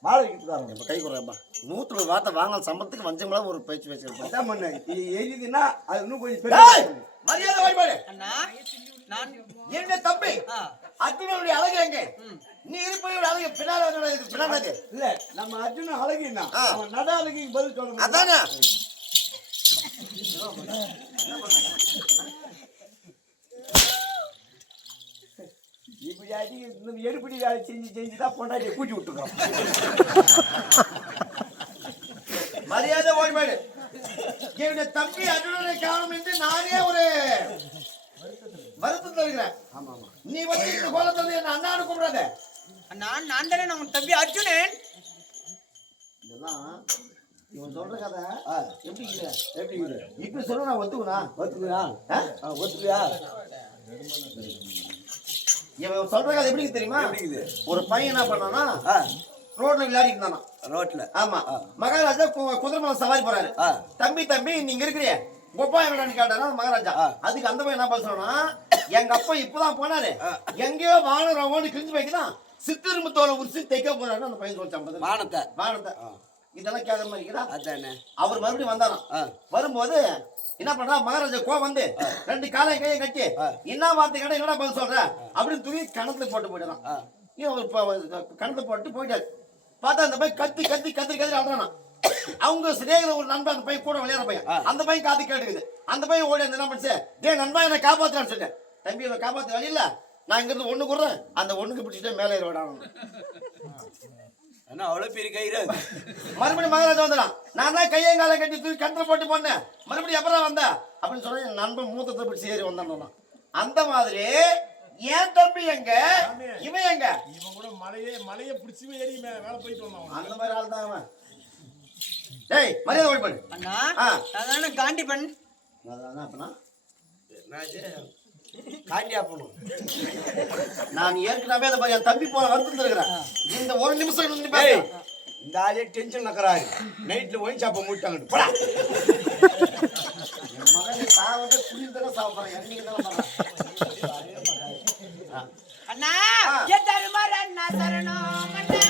வாழ வைக்கிறதுக்கு வரோம். இப்போ கை கொடுறப்பா. 100 வார்த்தை வாங்கல் சம்பளத்துக்கு வஞ்சமெல்லாம் ஒரு பேச்சு வச்சிருப்போம். அதான் பண்ண இது எரியுதுன்னா அது இன்னும் கொஞ்சம் டேய், பெரிய மரியாதை வாய்ப்பாடு. அண்ணா நான் என்ன தம்பி அர்ஜுனனுடைய அழகு எங்க? நீ இருப்பையோட அழகு பின்னாடி இல்ல. நம்ம அர்ஜுன அழகுன்னா அவன் நட அழகுக்கு பதில் சொல்ல அதானே. இப்படி அடி இந்த எடுப்படி வேலை செஞ்சு தான் பொண்டாட்டியை கூட்டி விட்டுருக்கோம். மரியாதை ஓய்வாடு. என்னுடைய தம்பி அர்ஜுனனை காணும் என்று நானே ஒரு வருத்தம் தருகிறேன். ஆமா ஆமா, நீ வந்து இந்த கோலத்தை என்ன அண்ணான்னு கூப்பிடாத. நான் தானே உன் தம்பி அர்ஜுனன். இதெல்லாம் இவன் சொல்ற கதை எப்படி இருக்குது? எப்படி இருக்குது? இப்படி சொல்ல நான் ஒத்துக்குனா? ஒத்துக்குயா? ஒத்துக்குயா? இவன் சொல்ற கதை எப்படி இருக்கு தெரியுமா? எப்படி இருக்குது? ஒரு பையன் என்ன பண்ணானா, ரோட்ல விளையாடிட்டு இருந்தானா. ரோட்ல ஆமா, மகாராஜா குதிரை மேல சவாரி போறாரு. தம்பி நீங்க இருக்கிறிய கொப்பா எங்கடான்னு கேட்டாரா மகாராஜா. அதுக்கு அந்த பையன் என்ன பண்ணா, எங்க அப்பா இப்பதான் போனாரு, எங்கேயோ வானம் கிழிஞ்சு வைக்கலாம், சித்திரும்பு தோலை உரிச்சு தைக்க போறாரு. அந்த பையன் சொல்லிச்சான் வானத்தை. இதெல்லாம் கேட்கற மாதிரி இருக்குதா? அதானே. அவர் மறுபடியும் வந்தாராம். வரும்போது என்ன பண்றா, மகாராஜா கோவம் வந்து 2 காலை கையை கட்டி என்ன வார்த்தை கேட்டா என்னடா பதில் சொல்ற அப்படின்னு தூக்கி கணத்துல போட்டு போயிடலாம். கணத்துல போட்டு போயிட்டாரு. பார்த்தா அந்த பையன் கத்தி ஆடுறானா. அவங்க சிநேகித ஒரு நண்பன், அந்த பையன் கூட விளையாடுற பையன், அந்த பையன் காத்து கேட்டுக்குது. அந்த பையன் ஓடி அந்த என்ன பண்ணுச்சு, டே நண்பா என்ன காப்பாத்துறான்னு சொல்லிட்டேன். தம்பி என்ன காப்பாத்து வழி இல்ல, நான் இங்கிருந்து ஒண்ணு கூடுறேன், அந்த ஒண்ணுக்கு பிடிச்சிட்டு மேலே விடாணும். அவ்வளவு பெரிய கயிறு. மறுபடியும் மகாராஜா வந்துடான். நான் தான் கையங்கால கட்டி தூக்கி கணத்துல போட்டு போனேன். மறுபடியும் எப்பறம் வந்த அப்படின்னு சொன்னா என் நண்பன் மூத்தத்தை பிடிச்சி ஏறி வந்தான். அந்த மாதிரி என் தம்பி எங்க, இவன் எங்க? இவன் கூட மலையை பிடிச்சி ஏறி மேல போயிட்டு வந்தான். அந்த மாதிரி ஆள் தான் அவன். டேய் மரியாதை ஓடிப்பாடு. அண்ணா நான் காண்டி பண்ண. அதான் அப்பனா காண்டியா போகணும். நான் ஏற்கனவே அதை என் தம்பி போல வருத்தம் இருக்கிறேன். இந்த ஒரு நிமிஷம் இந்த ஆளே டென்ஷன் நக்கறாரு. நைட்ல ஒயின் சாப்ப மூட்டாங்க. போடா. என் மகனை சாவத குளிர்தல சாவறேன். என்னைக்கு தான் பண்றேன். அண்ணா ஏதாரு மாற அண்ணா சரணம் அண்ணா.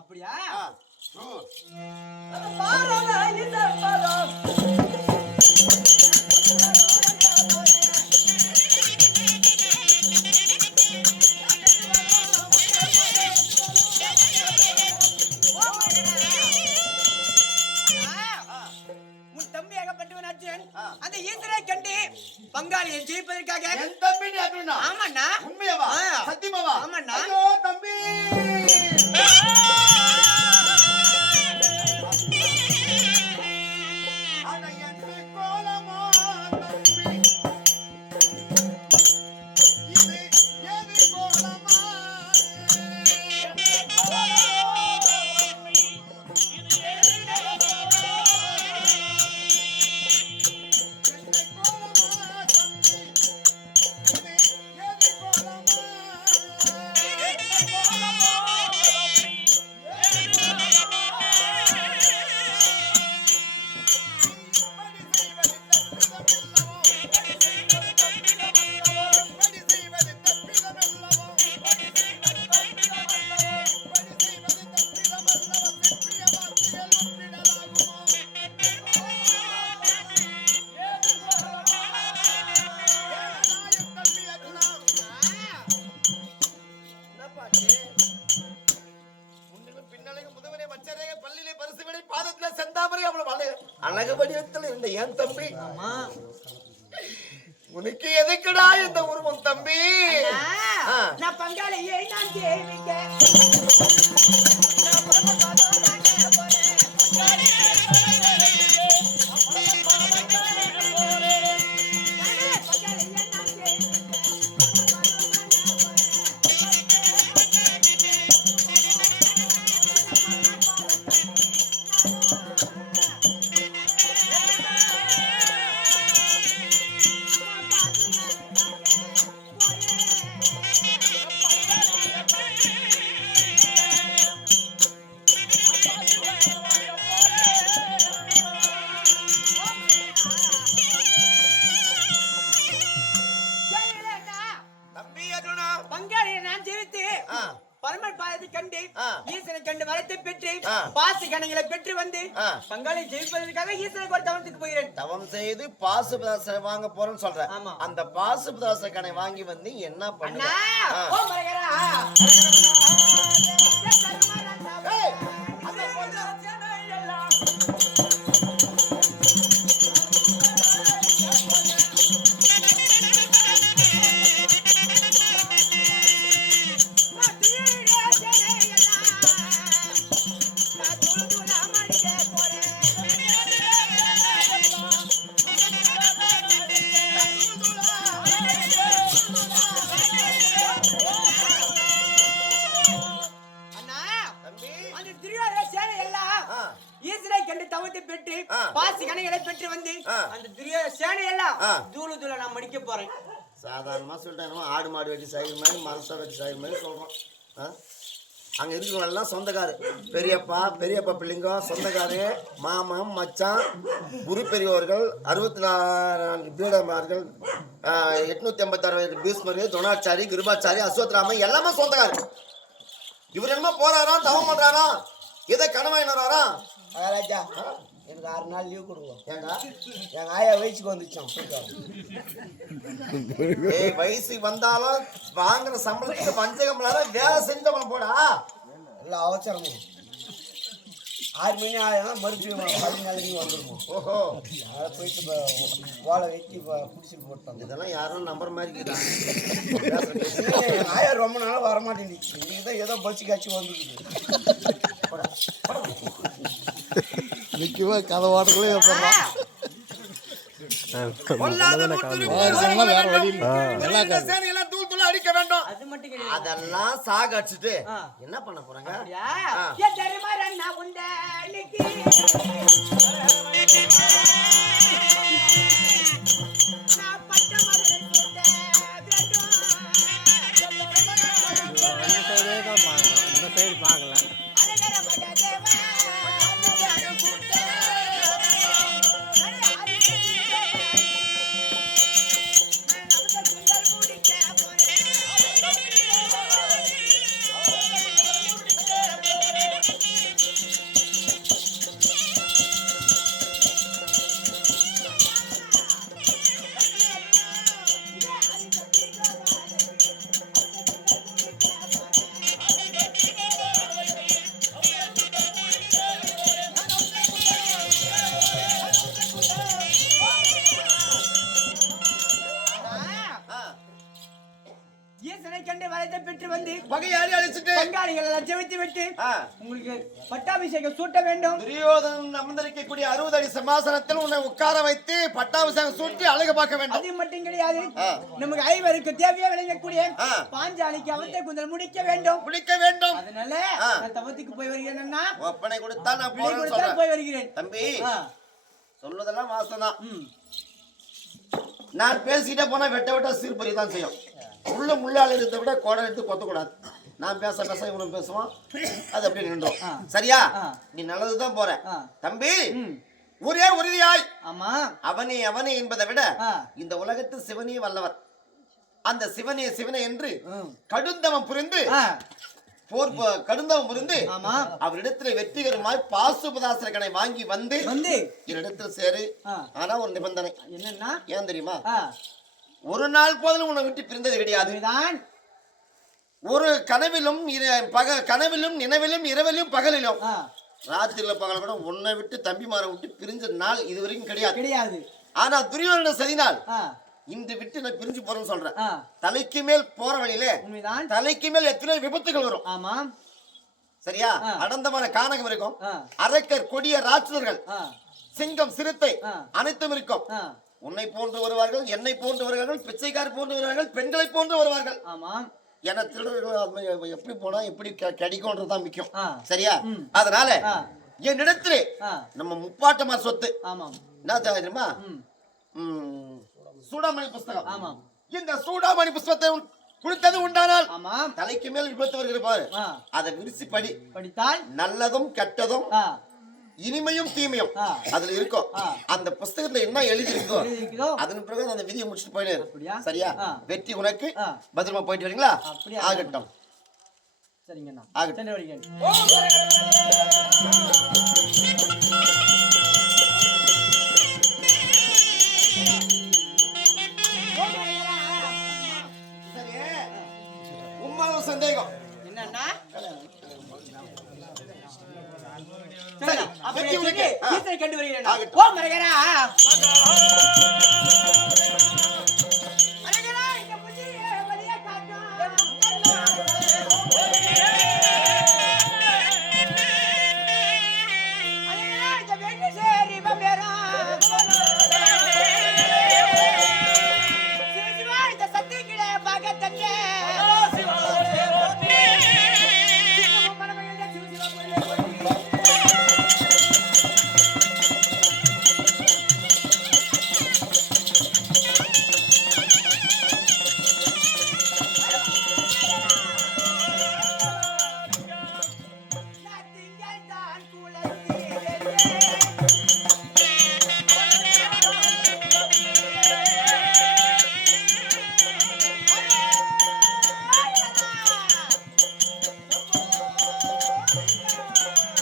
அப்படியா? உன் தம்பி ஏகப்பட்டவன் அர்ஜுனன் அந்த ஈஸ்வரை கண்டு பங்காளியை ஜெயிப்பதற்காக என் தம்பி நீ அர்ஜுனா? ஆமாண்ணா. உண்மையாவா? சத்தியமாவா? ஆமாண்ணா. ஐயோ தம்பி அழகு வடிவத்தில் இருந்த என் தம்பி ஆமா உனக்கு எதுக்குடா இந்த உருவம் தம்பி? நான் பங்காளியை நான் தேவிக்க தம்பி அருணா பங்காளியை நான் ஜெயித்து பரமல் பாதத்தை கண்டு ஈசனை கண்டு வரத்தை பெற்று ஆ. பாசு கணங்களை பெற்று வந்து ஆ. பங்காளி ஜெயிப்பதற்காக ஈசனுக்கு ஒரு தவத்துக்கு போகிறேன். தவம் செய்து பாசுபதாசை வாங்க போறேன்னு சொல்றேன். ஆமா. அந்த பாசுபதாச கணை வாங்கி வந்து என்ன பண்ண? அண்ணா ஓ மரகரா ஏய், அந்த பொண்ணு எல்லாம் ஈசனை கண்டு தவத்தை பெற்று பாசி கணைகளை பெற்று வந்து அந்த துரியோத சேனை எல்லாம் தூளு தூள நான் மடிக்க போறேன். சாதாரணமா சொல்லிட்டேன். ஆடு மாடு வெட்டி சாயிற மாதிரி மரசா வெட்டி சாயிற மாதிரி சொல்றோம். அங்க இருக்கிறவங்கெல்லாம் சொந்தக்காரு. பெரியப்பா பெரியப்பா பிள்ளைங்க சொந்தக்காரு, மாமன் மச்சான், குரு பெரியவர்கள், 64 பீடமார்கள், 856 பீஸ்மரு, துணாச்சாரி, கிருபாச்சாரி, அஸ்வத்ராமன் எல்லாமே சொந்தக்காரு. இவர் என்னமோ போறாராம், தவம் பண்றாராம், எதை கனவாயின்னு வராராம். ராஜா எனக்கு 6 நாள் லீவ் கொடுங்க. ஏண்டா எங்க ஆயா வயசுக்கு வந்துச்சோம். ஏய், வயசுக்கு வந்தாலும் வாங்குற சம்பளத்துக்கு பஞ்சகம்லாத வேலை செஞ்சவன் போடா. எல்லாம் அவசரமும் 6 மணி ஆயிரம் மறுபடியும் 14 நாளைக்கு வந்துருவோம். ஓஹோ, அதை போயிட்டு வாழை வெட்டி குடிச்சிட்டு போட்டோம். இதெல்லாம் யாரும் நம்புற மாதிரி இருக்குதா? எங்க ஆயா ரொம்ப நாளாக வரமாட்டேங்குது. இன்னைக்கு தான் ஏதோ பச்சு காய்ச்சி வந்துருக்குது. நிற்கவே கதை ஓட்டக்குள்ளே போடுறான். பொல்லாத முத்துரு வேற வழி இல்லை. இந்த சேனையெல்லாம் தூள் தூளா அடிக்க வேண்டும். அது மட்டும் கிடையாது. அதெல்லாம் சாக அடிச்சுட்டு என்ன பண்ண போறாங்க? அப்படியா? ஏ தருமாறன் நான் உண்டனுக்கு நான் பட்ட மலரை சூட்ட வேண்டும். அந்த சைடே தான் பார்க்கலாம், இந்த சைடு பார்க்கல. அழகர மகதேவா, அழகர சூட்ட நான் நமக்கு சுந்தர் முடிக்க போறேன். ஈசனை கண்டு வரத்தை பெற்று வந்து பகையாளி அழிச்சுட்டு பங்காளிகள் எல்லாம் ஜெயித்து விட்டு உங்களுக்கு பட்டாபிஷேகம் சூட்ட வேண்டும். துரியோதனன் அமர்ந்திருக்கக்கூடிய 60 அடி சிம்மாசனத்தில் உன்னை உட்கார வைத்து பட்டாபிஷேகம் சூட்டி அழகு பார்க்க வேண்டும். அது மட்டும் கிடையாது, நமக்கு ஐவருக்கு தேவையா விளங்கக்கூடிய பாஞ்சாலிக்கு அவத்தை குந்தல் முடிக்க வேண்டும். பிடிக்க வேண்டும். அதனால நான் தவத்துக்கு போய் வருகிறேன்னா ஒப்பனை கொடுத்தா நான் பிள்ளை போறேன்னு கொடுத்தா சொல்றேன். போய் வருகிறேன். தம்பி சொல்லுதெல்லாம் வாசம்தான். நான் பேசிக்கிட்டே போனா வெட்ட வெட்ட சீர்பறி தான் செய்யும். முள்ளால இருந்த விட கோடை எடுத்து கொத்தக்கூடாது. நான் பேச பேச இவனும் பேசுவான், அது அப்படியே நின்றோம். சரியா? நீ நல்லதுதான் போற தம்பி. ஒரே உறுதியாய் ஆமா அவனே அவனே என்பதை விட இந்த உலகத்து சிவனே வல்லவர். அந்த சிவனே சிவனே என்று கடுந்தவம் புரிந்து கடுந்தவம் புரிந்து அவரிடத்துல வெற்றிகரமாய் பாசுபதாசனை வாங்கி வந்து என்னிடத்துல சேரு. ஆனா ஒரு நிபந்தனை என்னன்னா, ஏன் தெரியுமா? ஒரு நாள் போதும் உன்னை விட்டு பிரிந்தது கிடையாது. ஒரு கனவிலும் கனவிலும் நினைவிலும் இரவிலும் பகலிலும் ராத்திரில பகல கூட உன்னை விட்டு தம்பிமாரை விட்டு பிரிஞ்ச நாள் இது வரைக்கும் கிடையாது. கிடையாது. ஆனா துரியோதன சதி நாள் ஆ, இந்த விட்டு நான் பிரிஞ்சு போறேன்னு சொல்றேன். ஆ, தலைக்கு மேல் போற வழியில உண்மைதான். தலைக்கு மேல் எத்தனை விபத்துகள் வரும். ஆமாம். சரியா? ஆ. அடந்தமான கானகம் இருக்கும், ஆ, அரக்கர் கொடிய ராட்சதர்கள், ஆ, சிங்கம் சிறுத்தை ஆ. அனைத்தும் இருக்கும். ஆ, உன்னை போன்று வருவார்கள், என்னை போன்று வருவார்கள், பிச்சைக்கார் போன்று வருவார்கள், பெண்களை போன்று வருவார்கள். ஆமாம். ஏன்னா திருடர்கள் எப்படி போனா எப்படி கிடைக்கும்ன்றதுதான் முக்கியம். ஆ, சரியா? ம். அதனால ஆ, என்னிடத்திலே ஆ, நம்ம முப்பாட்டமா சொத்து ஆமாம். என்ன தெரியுமா? ம், சூடாமணி புஸ்தகம். ஆமாம். இந்த சூடாமணி புஸ்தகத்தை கொடுத்தது உண்டானால் ஆமாம். தலைக்கு மேல் விபத்து வருகிற பாரு, ஆ, அதை விரிசி படி. படித்தால் நல்லதும் கெட்டதும் ஆ, இனிமையும் தீமையும் ஆ. அதுல இருக்கும். ஆ. அந்த புஸ்தகத்துல என்ன எழுதி இருக்கோ இருக்குதோ அதன் பிறகு அந்த விதியை முடிச்சுட்டு போயிடு. அப்படியா? சரியா? ஆ. வெற்றி உனக்கு. ஆ. பத்திரமா போயிட்டு வரீங்களா? அப்படியா? ஆகட்டும். சரிங்கண்ணா. ஆகட்டும். சென்று வருகிறேன். உம்மால ஒரு சந்தேகம். என்னண்ணா? சரி, சரிண்ணா. அப்படியே வெற்றி உனக்கு. சென்று ஆ. ஈசனை கண்டு வருகிறேன். ஆகட்டும். ஓ மரகரா. மரகரா, இந்த புதிய வழியை காட்டும். மரகரா, இந்த வெற்றி சேரி பம்பேரா. சிவசிவா, இந்த சத்தியக்கிட பாகத்தங்கே. சிவமும் மனமகிழ்ந்த சிவசிவா பொருளை போற்றி. நதிகள் தான் குலத்திலே.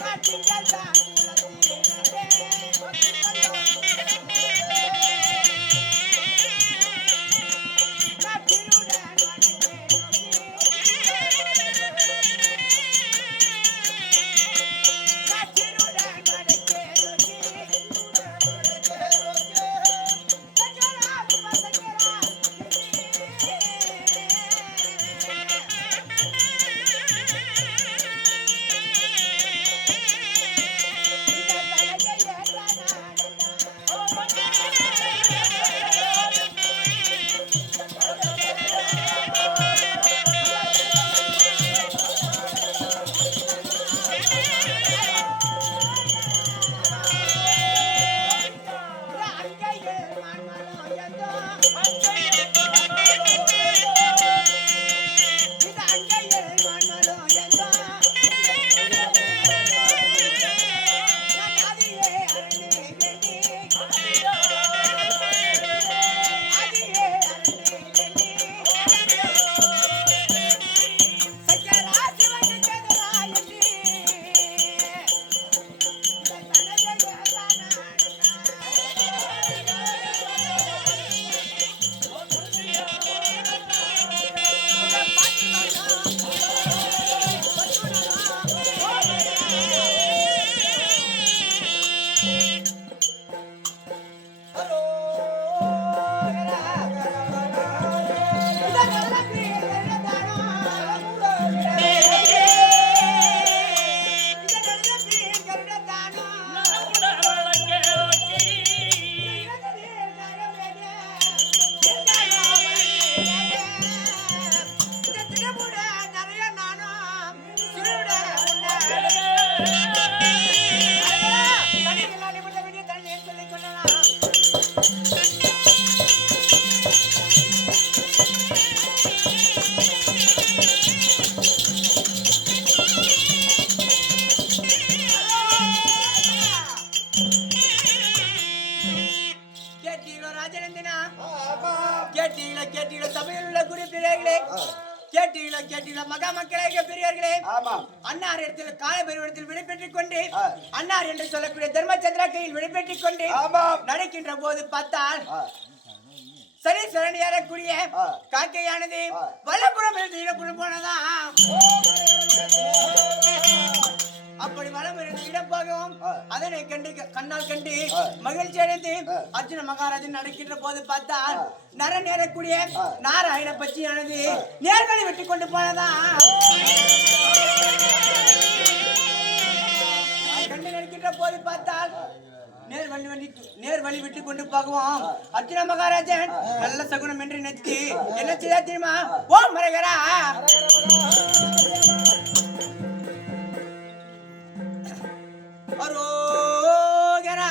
நதிகள் தான் கேட்டீங்களா சபையில் உள்ள குறிப்பிடர்களே, கேட்டீங்களா மகா மக்களே பெரியவர்களே, அன்னார் இடத்தில் கால பெருவடத்தில் விடைபெற்றுக் கொண்டு அன்னார் என்று சொல்லக்கூடிய தர்மச்சந்திரா கையில் விடைபெற்றுக் கொண்டு நடக்கின்ற போது பார்த்தால் சரி சரணி ஏறக்கூடிய காக்கையானது வல்லபுறம் ஈழப்புறம் போனதா. அப்படி வலம் இடம் போகவும் அதனை கண்டு கண்ணால் கண்டு மகிழ்ச்சி அடைந்து அர்ஜுன மகாராஜன் நடக்கின்ற போது பார்த்தால் நர நேரக்கூடிய நாராயண பட்சியானது நேர்வழி விட்டு கொண்டு போனதா கண்டு நடக்கின்ற போது பார்த்தால் நேர் வழி விட்டு கொண்டு போகுவோம் அர்ஜுன மகாராஜன் நல்ல சகுனம் என்று நினைத்து என்ன செய்தா தெரியுமா ஓ மரகரா அரோகரா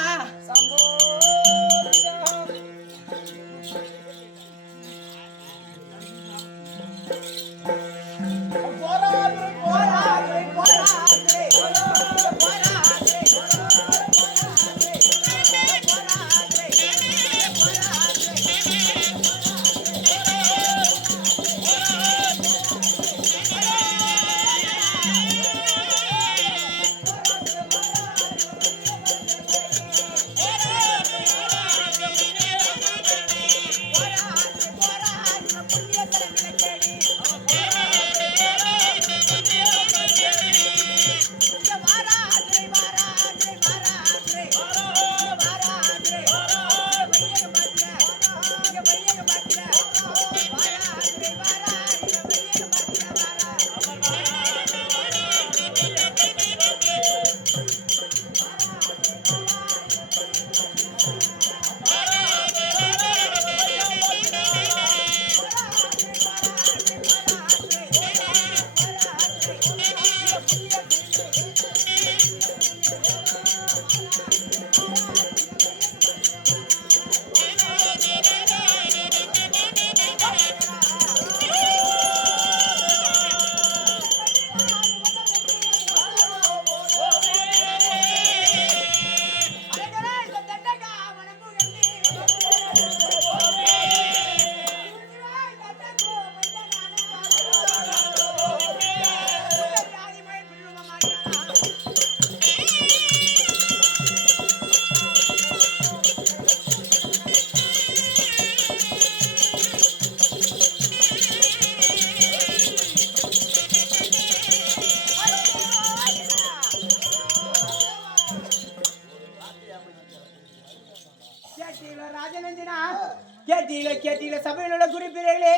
கேட்டீங்களா சபையில் உள்ள குறிப்பிடர்களே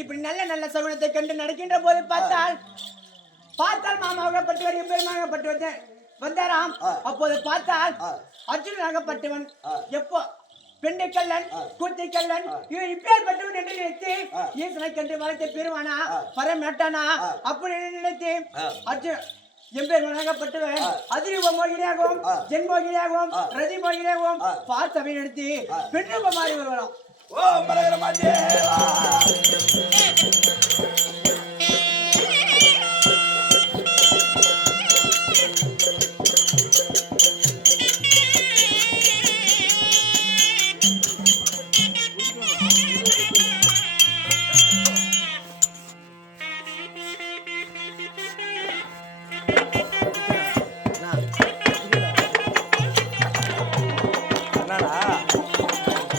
இப்படி நல்ல சகுனத்தை கண்டு நடக்கின்ற போது பார்த்தால் மாமாவாகப்பட்டவர் எம்பெருமாகப்பட்டு வந்தாராம். அப்போது பார்த்தால் அர்ஜுனனாகப்பட்டவன் எப்போ பெண்டை கல்லன் கூத்தை கல்லன் இவன் இப்பேற்பட்டவன் என்று நினைத்து ஈசனை கண்டு வளர்த்த பெருமானா பரமேட்டானா அப்படி நினைத்து அர்ஜுன எம்பெருமானாகப்பட்டவன் அதிரூப மோகினியாகவும் ஜென்மோகினியாகவும் ரதி மோகினியாகவும் பார்த்தவை நடத்தி பெண்ரூப மாறி வருவாராம். ஓ மரகர மாதே